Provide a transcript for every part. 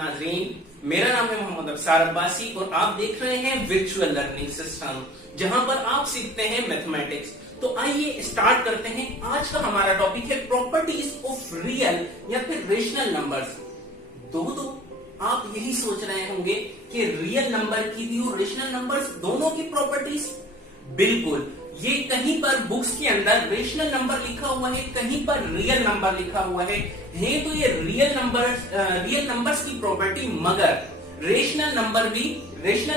नाज़रीन, मेरा नाम है मोहम्मद अफसार अब्बासी और आप देख रहे हैं वर्चुअल लर्निंग सिस्टम, जहां पर आप सीखते हैं मैथमेटिक्स। तो आइए स्टार्ट करते हैं। आज का हमारा टॉपिक है प्रॉपर्टीज ऑफ रियल या फिर रेशनल नंबर्स। दोस्तों, आप यही सोच रहे होंगे कि रियल नंबर की भी और रेशनल नंबर्स दोनों की प्रॉपर्टीज। बिल्कुल, ये कहीं पर बुक्स के अंदर रेशनल नंबर लिखा हुआ है, कहीं पर रियल नंबर लिखा हुआ है तो ये रियल नंबर्स की प्रॉपर्टी, मगर रेशनल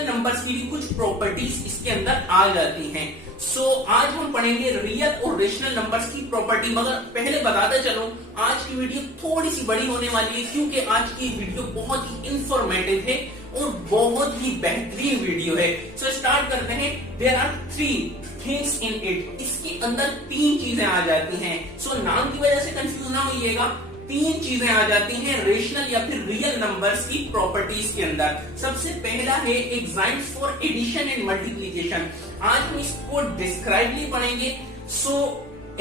नंबर्स की भी कुछ प्रॉपर्टीज इसके अंदर आ जाती हैं। सो आज हम पढ़ेंगे रियल और रेशनल नंबर्स की प्रॉपर्टी। मगर पहले बताते चलो, आज की वीडियो थोड़ी सी बड़ी होने वाली है क्योंकि आज की वीडियो बहुत ही इंफॉर्मेटिव है और बहुत ही बेहतरीन वीडियो है। सो स्टार्ट करते हैं। There are 3 things in it. इसके अंदर 3 चीजें आ जाती हैं। सो नाम की वजह से कंफ्यूज ना होइएगा, 3 चीजें आ जाती हैं रेशनल या फिर रियल नंबर्स की प्रॉपर्टीज के अंदर। सबसे पहला है axioms for addition and multiplication. आज हम इसको डिस्क्राइबली पढ़ेंगे। सो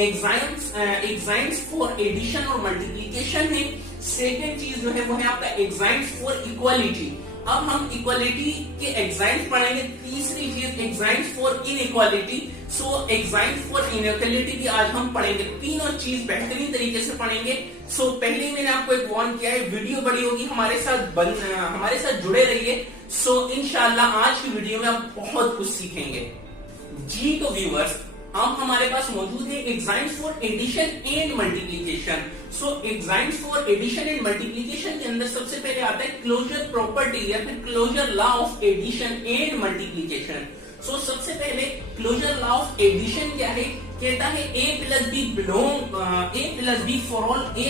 एग्जाम्स फॉर एडिशन और मल्टीप्लिकेशन है। सेकेंड चीज जो है वो है आपका एग्जाम्स फॉर इक्वालिटी। अब हम इक्वालिटी के एग्जाम्स पढ़ेंगे। तीसरी चीज exams for inequality. So axioms for inequality भी आज हम पढ़ेंगे। तीनों चीज बेहतरीन तरीके से पढ़ेंगे। सो पहले ही मैंने आपको एक वार्न किया है, वीडियो बड़ी होगी, हमारे साथ जुड़े रहिए। सो इंशाल्लाह आज की वीडियो में आप बहुत कुछ सीखेंगे। जी तो व्यूअर्स, अब हमारे पास मौजूद है axioms for addition and multiplication. So axioms for addition and multiplication के अंदर सबसे पहले आता है क्लोजर प्रॉपर्टी या फिर closure law of addition and multiplication. So सबसे पहले क्लोजर लॉ ऑफ एडिशन क्या है? कहता है a plus B for all a,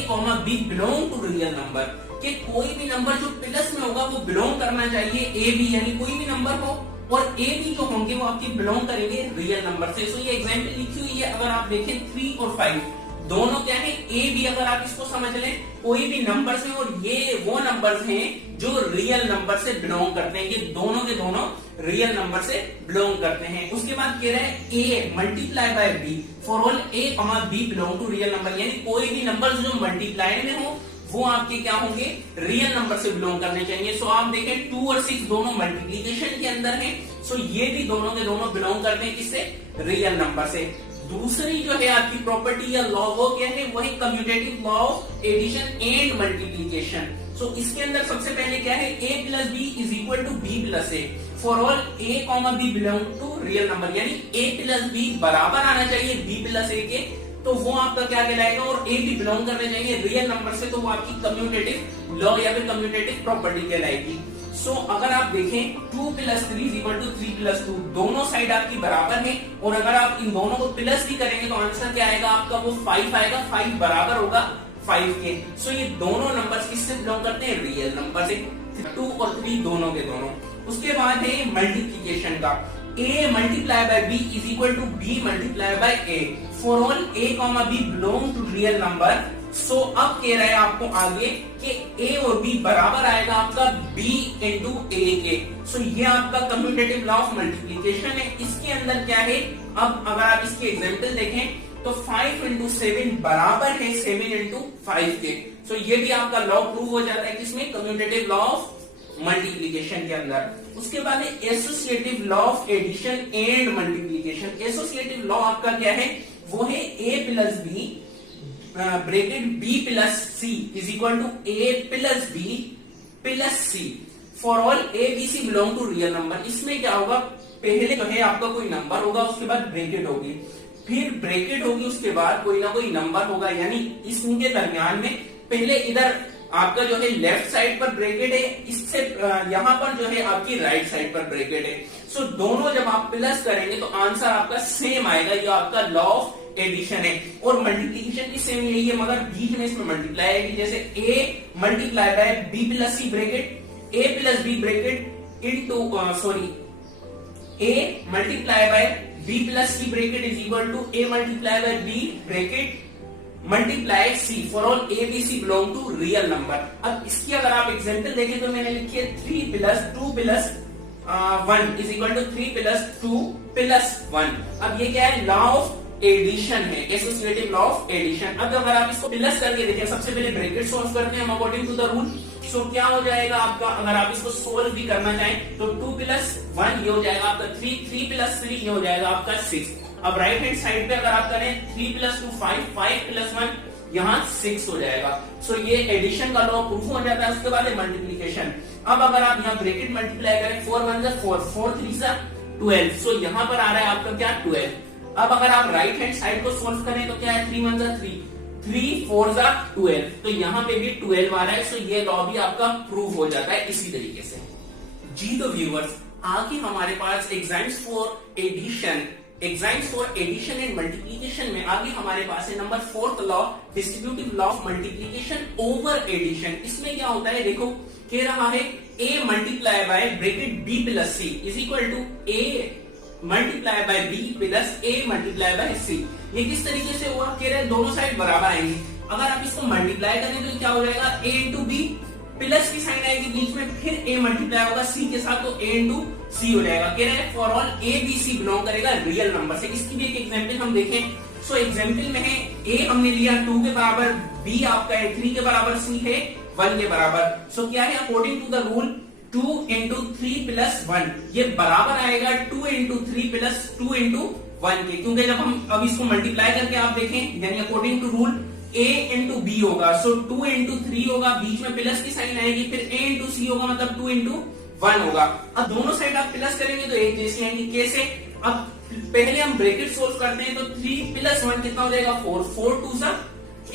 b belong to real number. कि कोई भी नंबर जो प्लस में होगा वो बिलोंग करना चाहिए a b, यानी कोई भी नंबर हो, और ए बी जो होंगे वो आपके बिलोंग करेंगे रियल नंबर से। सो ये एग्जांपल लिखी हुई है, अगर आप देखें 3 और 5 दोनों क्या है? A B. अगर आप इसको समझ लें, कोई भी नंबर्स हैं और ये वो नंबर्स हैं जो रियल नंबर से बिलोंग करते हैं। ये दोनों के दोनों रियल नंबर से बिलोंग करते हैं। उसके बाद कह रहा है A multiply by B for all A, B belong to real number, यानी कोई भी नंबर जो मल्टीप्लाई में हो वो आपके क्या होंगे? रियल नंबर से बिलोंग करने चाहिए। सो आप देखें 2 और 6 दोनों मल्टीप्लिकेशन के अंदर हैं। सो ये भी दोनों के दोनों बिलोंग करते हैं किससे? रियल नंबर से। दूसरी जो है आपकी प्रॉपर्टी या लॉ वो क्या है? वही commutative law of addition and multiplication. So इसके अंदर सबसे पहले क्या है? a plus B is equal to B plus A for all a, b belong to real number, यानी a प्लस बी बराबर आना चाहिए b प्लस ए के, तो वो आपका क्या कहलाएगा? और ए भी बिलोंग करने चाहिए रियल नंबर से, तो वो आपकी कम्यूटेटिव लॉ या फिर कम्यूटेटिव प्रॉपर्टी कहलाएगी। सो अगर आप देखें 2 plus 3 is equal to 3 plus 2, दोनों साइड आपकी बराबर है, और अगर आप इन दोनों को प्लस भी करेंगे तो आंसर क्या आएगा आपका? वो 5 आएगा। 5 बराबर होगा 5 के। सो ये दोनों नंबर्स किससे बिलोंग करते हैं? रियल नंबर से। 2 और 3 दोनों के दोनों। उसके बाद है मल्टीप्लीकेशन का। a multiply by b is equal to b multiply by a for all a, b belong to real number. So अब कह रहा है आपको आगे कि a और b बराबर आएगा आपका b इंटू a के। सो ये आपका कम्यूटेटिव लॉ ऑफ मल्टीप्लिकेशन है। इसके अंदर क्या है? अब अगर आप इसके एग्जांपल देखें तो 5 इंटू 7 बराबर है 7 इंटू 5 के। सो ये भी आपका लॉ प्रूव हो जाता है किसमें? कम्यूटेटिव लॉ ऑफ मल्टीप्लिकेशन के अंदर। उसके बाद associative law of addition and multiplication. Associative law आपका क्या है? वो है a plus B bracket b plus c is equal to a plus b plus c for all a b c belong to real number. इसमें क्या होगा? पहले जो है आपका कोई नंबर होगा, उसके बाद ब्रैकेट होगी, फिर ब्रैकेट होगी, उसके बाद कोई ना कोई नंबर होगा, यानी इसके दरमियान में पहले इधर आपका जो है लेफ्ट साइड पर ब्रैकेट है, इससे यहां पर जो है आपकी राइट साइड पर ब्रैकेट है। सो दोनों जब आप प्लस करेंगे तो आंसर आपका सेम आएगा। ये आपका लॉ ऑफ एडिशन है। और मल्टीप्लिकेशन भी सेम यही है, मगर बीच में इसमें मल्टीप्लाई आएगी। जैसे a multiply by b plus c bracket a plus b bracket into a multiply by b plus c bracket is equal to a multiply by b bracket multiply c for all a b c belong to real number. अब इसकी अगर आप example देखें तो मैंने लिखी है 3 plus 2 plus 1 is equal to 3 plus 2 plus 1। अब ये क्या है? लॉ ऑफ एडिशन है, एसोसिएटिव लॉ ऑफ एडिशन। अब अगर आप इसको प्लस करके देखें, सबसे पहले ब्रैकेट सॉल्व करते हैं हम अकॉर्डिंग टू द रूल। सो क्या हो जाएगा आपका, अगर आप इसको सोल्व भी करना चाहें तो 2 + 1 ये हो जाएगा आपका 3, 3 + 3 ये हो जाएगा आपका 6। अब राइट हैंड साइड पे अगर आप करें 3 + 2 5, 5 + 1 यहाँ 6 हो जाएगा। सो ये एडिशन का लॉ प्रूफ हो जाता है। उसके बाद है मल्टीप्लीकेशन। अब अगर आप यहाँ ब्रैकेट मल्टीप्लाई करें 4 × 1 = 4, 4 × 3 = 12। सो यहाँ पर आ रहा है आपका क्या 12। अब अगर आप राइट हैंड साइड को सोल्व करें तो क्या है 3 × 1 = 3, 3 4 = 12। तो यहाँ पे भी 12 आ रहा है। सो ये लॉ भी आपका प्रूव हो जाता है इसी तरीके से। जी तो व्यूअर्स, आगे हमारे पास exams for addition and multiplication में आगे हमारे पास है number 4th law, distributive law of multiplication over addition. इसमें क्या होता है देखो, कह रहा है a multiply by bracket b + c is equal to a multiply by b + a multiply by c। ये किस तरीके से हुआ, कह रहे हैं दोनों साइड बराबर आएंगी। अगर आप इसको मल्टीप्लाई करें तो क्या हो जाएगा, a × b प्लस की साइन आएगी बीच में, फिर a मल्टीप्लाई होगा c के साथ तो a × c हो जाएगा। कह रहे हैं for all a b c belong करेगा रियल नंबर से। इसकी भी एक एग्जांपल हम देखें। सो एग्जांपल में है a हमने लिया 2 के बराबर, b आपका है 3 के बराबर, c है 1 के बराबर। सो क्या है, अकॉर्डिंग टू द रूल 2 × 3 + 1 ये बराबर आएगा 2 × 3 + 2 × 1 के, क्योंकि जब हम अब इसको मल्टीप्लाई करके आप देखें, यानी according to rule a × b होगा। सो 2 × 3 होगा, बीच में प्लस की साइन आएगी, फिर a × c होगा, मतलब 2 × 1 होगा। अब दोनों साइड आप प्लस करेंगे तो एक जैसी आएंगी। कैसे, अब पहले हम ब्रैकेट सोल्व करते हैं तो 3 + 1 कितना हो जाएगा 4, 4 × 2 =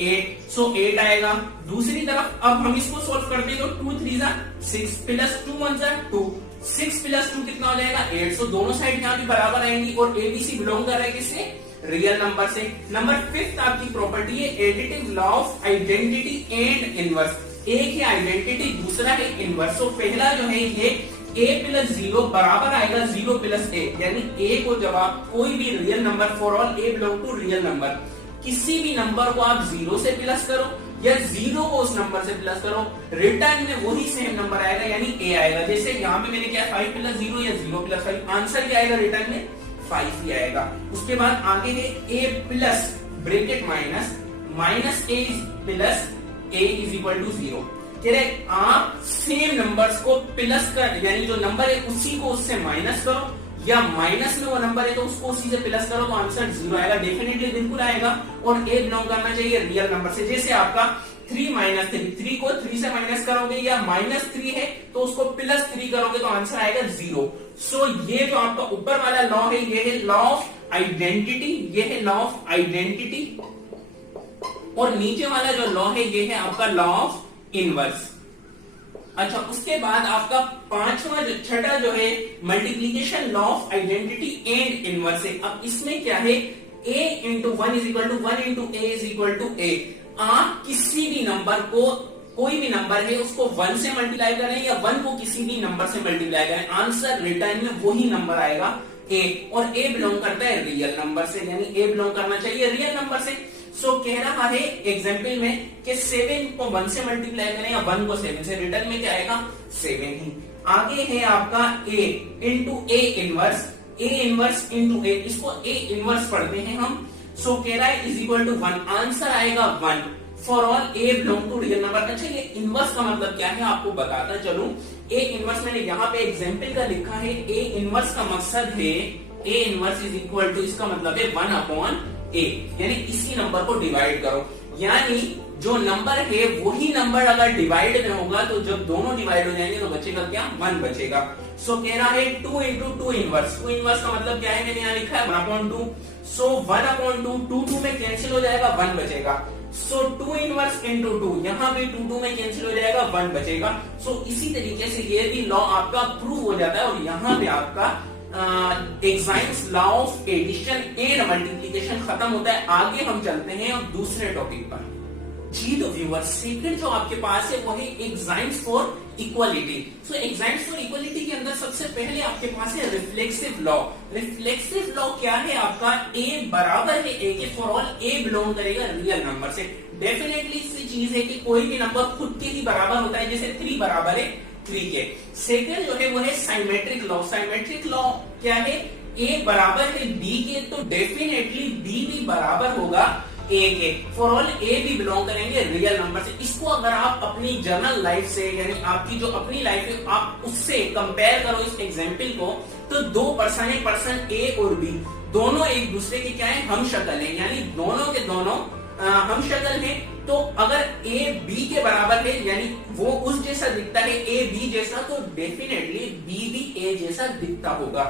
8, सो 8 आएगा। दूसरी तरफ अब हम इसको सोल्व करते हैं तो 2 × 3 = 6 + 2 × 1 = 2, 6 + 2 कितना हो जाएगा 8। सो दोनों साइड यहाँ भी बराबर आएंगी और ABC बिलोंग कर रहा है किससे, रियल नंबर से। नंबर 5th आपकी प्रॉपर्टी है additive law of identity and inverse. एक है आइडेंटिटी, दूसरा है इनवर्स। तो पहला जो है ये a + 0 बराबर आएगा 0 + a, यानी a को जब आप कोई भी real number, for all a belong to real number, किसी भी नंबर को आप 0 से प्लस करो या 0 को उस नंबर से प्लस करो, रिटर्न में वही सेम नंबर आएगा, यानी a आएगा। जैसे यहाँ पे मैंने क्या 5 + 0 या 0 + 5, आंसर क्या आएगा रिटर्न में 5 ही आएगा। उसके बाद आगे है a plus bracket minus a plus a is equal to 0। कह रहे आप सेम नंबर्स को प्लस कर, यानी जो नंबर है उसी को उससे माइनस करो, या माइनस में वो नंबर है तो उसको उसी से प्लस करो, तो आंसर 0 आएगा। डेफिनेटली बिल्कुल आएगा। और a बिलोंग करना चाहिए रियल नंबर से। जैसे आपका 3 - 3, 3 को 3 से माइनस करोगे या -3 है तो उसको +3 करोगे तो आंसर आएगा 0। सो ये जो आपका ऊपर वाला लॉ है ये है लॉ ऑफ आइडेंटिटी, ये है लॉ ऑफ आइडेंटिटी, और नीचे वाला जो लॉ है ये है आपका लॉ ऑफ इनवर्स। अच्छा, उसके बाद आपका छठा जो है multiplication law of identity and inverse है। अब इसमें क्या है, a × 1 = 1 × a = a। आप किसी भी नंबर को, कोई भी नंबर है उसको 1 से मल्टीप्लाई करें या 1 को किसी भी नंबर से मल्टीप्लाई करें, आंसर रिटर्न में वही नंबर आएगा a, और a बिलोंग करता है रियल नंबर से, यानी a बिलोंग करना चाहिए रियल नंबर से। सो कह रहा है एग्जाम्पल में कि 7 को 1 से मल्टीप्लाई करें या 1 को 7 से, रिटर्न में क्या आएगा 7 ही। आगे है आपका a × a inverse, a inverse × a, इसको a इनवर्स पढ़ते हैं हम। सो कह रहा है इज इक्वल टू 1, आंसर आएगा 1 for all a belong to real number. अच्छा, ये इनवर्स का मतलब क्या है आपको बताता चलूं। a इनवर्स मैंने यहाँ पे एग्जाम्पल का लिखा है। a इनवर्स का मकसद है, a inverse is equal to, इसका मतलब है 1/a, यानी इसी नंबर को डिवाइड करो, यानी जो नंबर है वही नंबर अगर डिवाइड में होगा तो जब दोनों डिवाइड हो जाएंगे तो बचेगा क्या, 1 बचेगा। सो कह रहा है 2 × 2 इनवर्स। 2 इनवर्स का मतलब क्या है, मैंने यहाँ लिखा है 1/2। सो 1/2, 2 में कैंसिल हो जाएगा, 1 बचेगा। सो 2 इनवर्स × 2, यहाँ पे 2 में कैंसिल हो जाएगा, 1 बचेगा। सो इसी तरीके से ये भी लॉ आपका प्रूव हो जाता है, और यहाँ पे आपका axioms law of addition and multiplication खत्म होता है। आगे हम चलते हैं अब दूसरे टॉपिक पर। जी तो व्यूअर्स, सेकंड जो आपके पास है वो है axioms for equality. So axioms for equality के अंदर सबसे पहले आपके पास है रिफ्लेक्सिव लॉ। रिफ्लेक्सिव लॉ क्या है आपका, a बराबर है a के, फॉर ऑल a बिलोंग करेगा रियल नंबर से। डेफिनेटली सी चीज है कि कोई भी नंबर खुद के ही बराबर होता है, जैसे 3 बराबर है 3 के। सेकंड जो है वो है साइमेट्रिक लॉ। साइमेट्रिक लॉ क्या है, ए बराबर है बी के तो डेफिनेटली बी भी बराबर होगा ए के। फॉर ऑल ए भी बिलोंग करेंगे रियल नंबर से। इसको अगर आप अपनी जर्नल लाइफ से यानी आपकी जो अपनी लाइफ है आप उससे कंपेयर करो इस एग्जाम्पल को, तो दो पर्सन है, पर्सन ए और बी दोनों एक दूसरे के क्या है, हम शक्ल है, यानी दोनों के दोनों हम शक्ल है। तो अगर ए बी के बराबर है यानी वो उस जैसा दिखता है ए बी जैसा, तो डेफिनेटली बी भी ए जैसा दिखता होगा।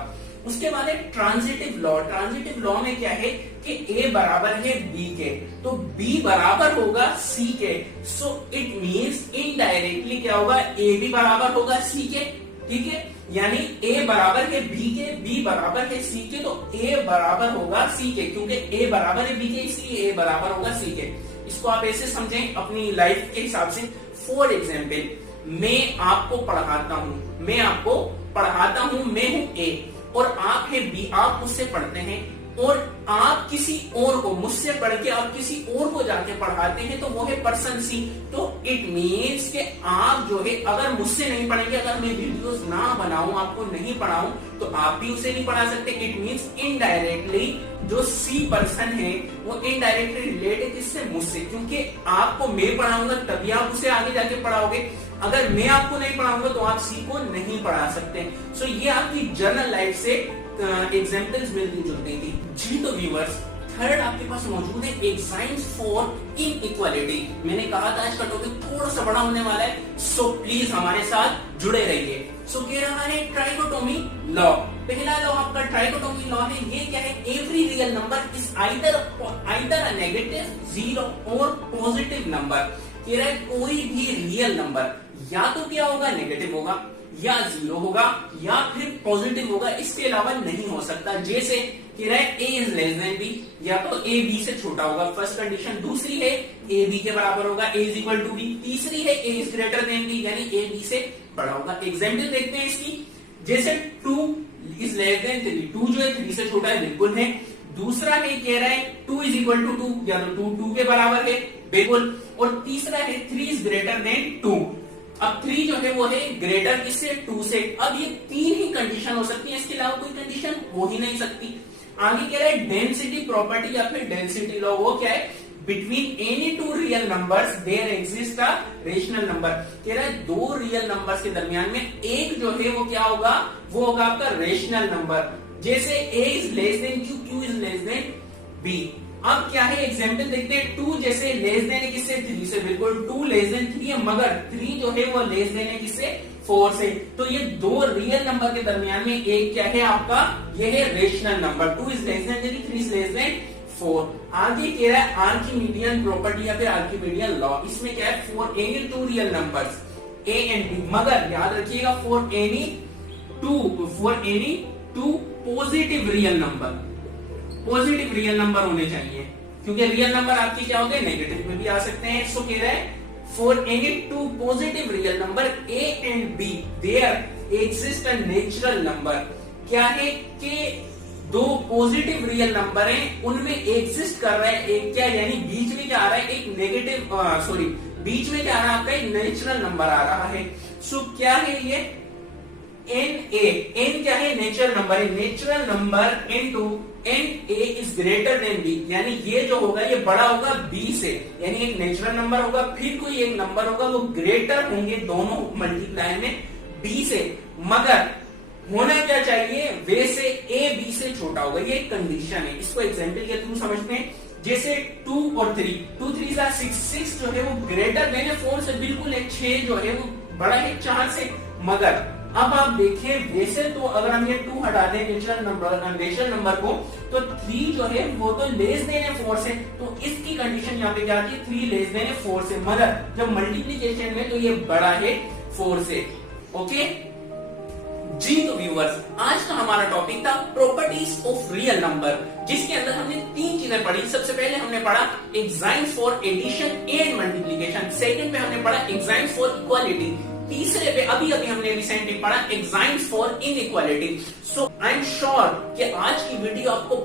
उसके बाद है ट्रांजिटिव लॉ। ट्रांजिटिव लॉ में क्या है कि ए बराबर है बी के तो बी बराबर होगा सी के। सो इट मींस इनडायरेक्टली क्या होगा, ए भी बराबर होगा सी के। ठीक है, यानी ए बराबर है बी के, बी बराबर है सी के, तो ए बराबर होगा सी के, क्योंकि ए बराबर है बी के इसलिए ए बराबर होगा सी के। इसको आप ऐसे समझें अपनी लाइफ के हिसाब से। फॉर एग्जाम्पल, मैं आपको पढ़ाता हूं, मैं हूं ए और आप है बी, आप मुझसे पढ़ते हैं और आप किसी और को मुझसे पढ़ के आप किसी और को जाके पढ़ाते हैं, तो वो है पर्सन सी। तो इट मीन्स कि आप जो है अगर मुझसे नहीं पढ़ेंगे, अगर मैं वीडियोस ना बनाऊं, आपको नहीं पढ़ाऊं, तो आप भी उसे नहीं पढ़ा सकते। इट मीन्स इनडायरेक्टली जो सी पर्सन है वो इनडायरेक्टली रिलेटेड है किससे, मुझसे, क्योंकि आपको मैं पढ़ाऊंगा तभी आप उसे आगे जाके पढ़ाओगे। अगर मैं आपको नहीं पढ़ाऊंगा तो आप सी को नहीं पढ़ा सकते। सो ये आपकी जर्नल लाइफ से एग्जाम्पल्स मिलती जुलती थी। जी तो व्यूअर्स, थर्ड आपके पास मौजूद है एग्जाम्स फॉर इनइक्वालिटी। मैंने कहा था आज का टॉपिक थोड़ा सा बड़ा होने वाला है, सो प्लीज हमारे साथ जुड़े रहिए। सो कह रहा है ट्राइकोटोमी लॉ। पहला लॉ आपका ट्राइकोटोमी लॉ है। ये क्या है, every real number is either a negative, zero और पॉजिटिव नंबर। कह रहा है कोई भी रियल नंबर या तो क्या होगा, नेगेटिव होगा, या जीरो होगा, या फिर पॉजिटिव होगा, इसके अलावा नहीं हो सकता। जैसे कह रहा है ए इज लेस देन बी, या तो ए बी से छोटा होगा, फर्स्ट कंडीशन। दूसरी है ए बी के बराबर होगा, ए इज इक्वल टू बी। तीसरी है ए इज ग्रेटर देन बी, यानी ए बी से बड़ा होगा। एग्जाम्पल देखते हैं इसकी। जैसे 2 इज लेस देन 3, 2 जो है 3 से छोटा है, बिल्कुल है। दूसरा है कह रहा है 2 इज इक्वल टू 2, या तो 2 के बराबर है, बिल्कुल। और तीसरा है 3 इज ग्रेटर देन 2। अब 3 जो है वो है ग्रेटर किससे, 2 से। अब ये 3 ही कंडीशन हो सकती है, इसके अलावा कोई कंडीशन हो ही नहीं सकती। आगे कह रहा है डेंसिटी प्रॉपर्टी या फिर डेंसिटी लॉ। वो क्या है, between any two real numbers there exist a rational number. कह रहा है दो रियल नंबर्स के दरमियान में एक जो है वो क्या होगा, वो होगा आपका रेशनल नंबर। जैसे a is less than q, q is less than b। अब क्या है एग्जाम्पल देखते हैं। 2 जैसे लेस देन है किससे, 3 से, बिल्कुल 2 लेस देन 3 है, मगर 3 जो है वो लेस देन है किससे, 4 से। तो ये दो रियल नंबर के दरमियान में एक क्या है आपका, ये है rational number. 2 is less than 3, 3 is less than 4। आगे कह रहा है आर्किमिडियन प्रॉपर्टी या फिर आर्किमिडियन लॉ। इसमें क्या है, for any two real numbers a and b, मगर याद रखिएगा for any two positive real number, positive real number होने चाहिए, क्योंकि रियल नंबर आपके क्या होते हैं, नेगेटिव में भी आ सकते हैं। सो कह रहा है for any two positive real number a and b there exist a natural number. क्या है कि दो पॉजिटिव रियल नंबर हैं, उनमें एग्जिस्ट कर रहा है एक क्या, यानी बीच में क्या आ रहा है, एक नेगेटिव बीच में क्या आ रहा है आपका, एक नेचुरल नंबर आ रहा है। सो क्या है ये, n क्या है, नेचुरल नंबर है। Natural number into n a is greater than b, यानी ये जो होगा ये बड़ा होगा b से, यानी एक नेचुरल नंबर होगा फिर कोई एक नंबर होगा, वो ग्रेटर होंगे दोनों मल्टीप्लाई में b से, मगर होना क्या चाहिए, वैसे a b से छोटा होगा। ये एक कंडीशन है, इसको एग्जांपल के थ्रू समझते हैं। जैसे 2 और 3, 2 3 6 जो है वो ग्रेटर देन 4 से, बिल्कुल है। 6 जो है वो बड़ा है 4 से, मगर अब आप देखें वैसे तो अगर हम ये 2 हटा दें नेचुरल नंबर को, तो 3 जो है वो तो लेस देन है 4 से, तो इसकी कंडीशन यहाँ पे क्या आती है, 3 लेस देन है 4 से, मगर जब मल्टीप्लीकेशन में तो ये बड़ा है 4 से। ओके जी, तो व्यूअर्स आज का हमारा टॉपिक था प्रॉपर्टीज ऑफ रियल नंबर, जिसके अंदर हमने 3 चीजें पढ़ी। सबसे पहले हमने पढ़ा axioms for addition and multiplication, second पे हमने पढ़ा एग्जाम्स फॉर इक्वालिटी, तीसरे पे अभी हमने रिसेंटली पढ़ा axioms for inequality. So I am sure कि आज की वीडियो आपको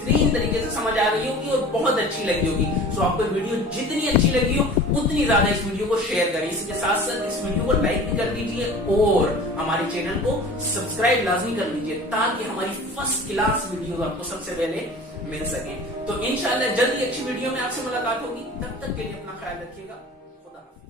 बेहतरीन तरीके से समझ आ रही होगी और बहुत अच्छी लगी होगी। सो आपको वीडियो जितनी अच्छी लगी हो उतनी ज्यादा इस वीडियो को शेयर करें। इसके साथ साथ इस वीडियो को लाइक भी कर दीजिए और हमारे चैनल को सब्सक्राइब लाजमी कर लीजिए ताकि हमारी फर्स्ट क्लास वीडियो आपको सबसे पहले मिल सके। तो इंशाल्लाह जल्दी अच्छी वीडियो में आपसे मुलाकात होगी। तब तक के लिए अपना ख्याल रखिएगा। खुदा हाफिज।